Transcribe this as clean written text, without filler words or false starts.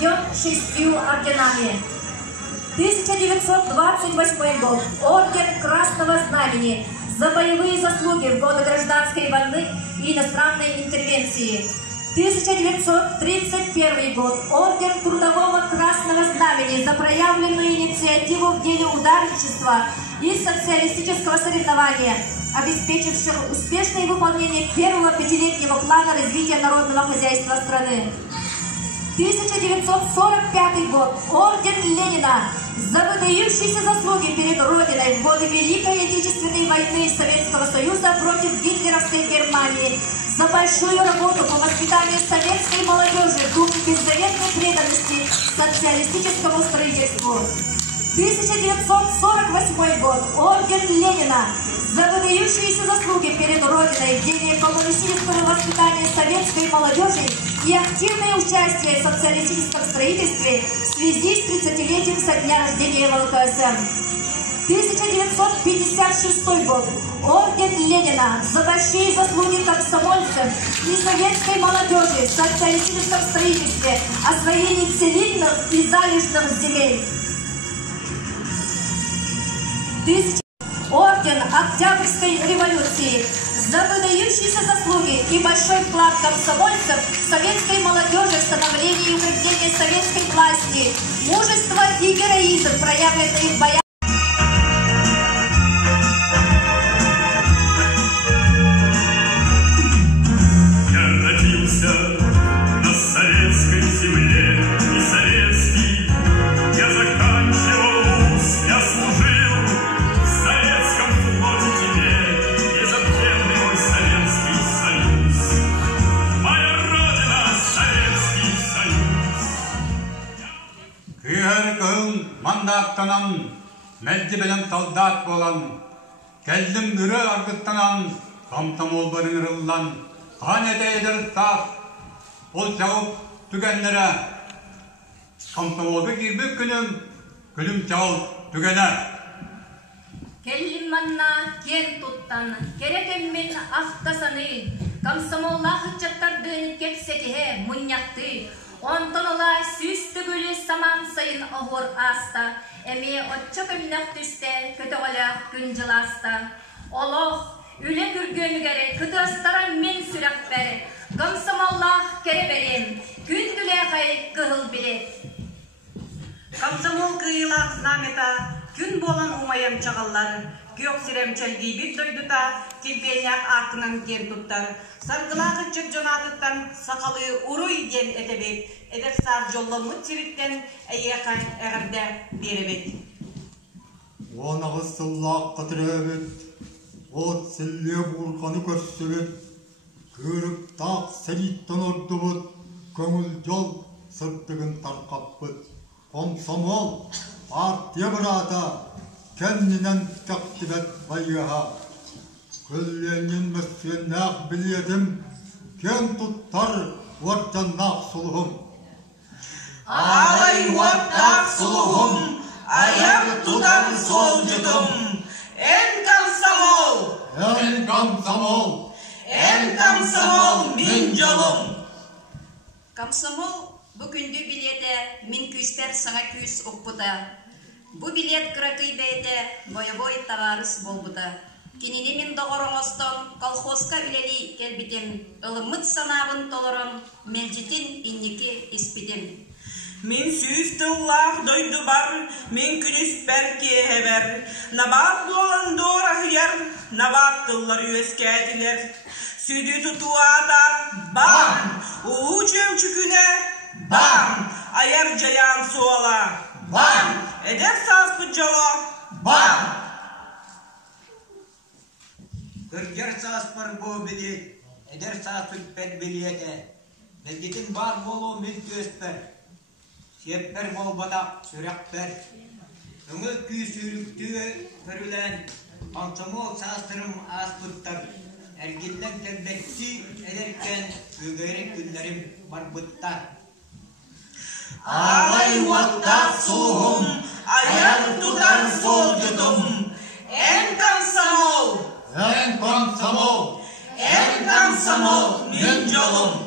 награжден 6 орденами. 1928 год. Орден Красного Знамени за боевые заслуги в годы гражданской войны и иностранной интервенции. 1931 год. Орден Трудового Красного Знамени за проявленную инициативу в деле ударничества и социалистического соревнования, обеспечивших успешное выполнение первого пятилетнего плана развития народного хозяйства страны. 1945 год. Орден Ленина за выдающиеся заслуги перед Родиной в годы Великой Отечественной войны Советского Союза против гитлеровской Германии, за большую работу по воспитанию советской молодежи в духе беззаветной преданности социалистическому строительству. 1948 год. Орден Ленина за выдающиеся заслуги перед Родиной в деле коммунистического воспитания советской молодежи и активное участие в социалистическом строительстве в связи с 30-летием со дня рождения ВЛКСМ. 1956 год. Орден Ленина за большие заслуги комсомольцев и советской молодежи в социалистическом строительстве, освоении целинных и залежных земель. Орден Октябрьской революции за выдающиеся заслуги и большой вклад комсомольцев, советской молодежи в становлении и укреплении советской власти, мужество и героизм, проявленные в боях. Я родился на советской земле и советский, я заканчивал вуз, я служил в советском флоте и затем мой Советский Союз. Моя родина — Советский Союз. Күйеркін мандаттанан, мәдді білім солдат болан, кәлдім үрі арғыттанан, комсомол бұрыңырылан, қан етейдір сас, ол жауып түгенлері, комсомолды кирбік күнім, күлім жауып түгені. Келлин манна кен туттан, керекеммен ақтасаны, комсомолла хычаттардын кепсетіге мұньяқты, онтонола сүсті бөлі саман сайын оғыр аста, әме отчы көмінақ түсте көтіғілі күн жыласта. Олық, үлі күргөнігері күтістара мен сүрәк бәрі, комсомолла кере берем, күн күлі қай қығыл білет. Комсомол кыйылақ знамета, күн болан умаям чағаллар, көк сирем чәлгей бір дойдыта, келбейняк артынан кер туттар. Саргылағы чөк жонатыттан сақалы уруй ден етебек, едер сар жолы мұт сиріттен әйеқан әғірді беребек. Онағы сыллақ қытыребет, от сілле бұрқаны көрсебет, көріп тақ сәлиттен орды бұд, көңіл жол сұрттығын тарқаппыд. Комсомол партия бұрата, кәннінен кәқтібет байыға. Көлленен мүсеннақ біледім, кен тұттар уаттаннақ сұлығым. Ағай уаттақ сұлығым, аяқ тұтан сол жүдім. Эн комсомол! Эн комсомол! Эн комсомол, мен жолым! Комсомол бүгінді билеті мен күстер саңа күс ұқпыда. Бұ билет қырақый бәйді бойы-бой тағарыс болбыда. Кенене мен доғырыңыстың колхозка үлелі келбітім, ылымыт санабын толырым, мәлжетін иннеке еспетім. Мен сүйістіллақ дойды бар, мен күнес бәрке әбәр. Набат болан дора хияр, набат тыллар өске әділер. Сөйді тұтуада бам, ұлу чөмчүкіне бам, аяр жаян суала бам, әдер саспы жала бам. Кыргер саспар бо билет, эдер саспын пен билете. Белгетін бар болу мен төспер. Сеппер бол батақ сүрекпер. Үңі күй сүрікті көрілен, комсомол састырым аспыттар. Әргелден тәлбәтсі әдеркен өгерек күнлерім бар бұттар. Ағай уаттақ сұлығым, аяқ тұтан сол жүдім. Эн комсомол! Эн комсомол! Эн комсомол, мен жолым!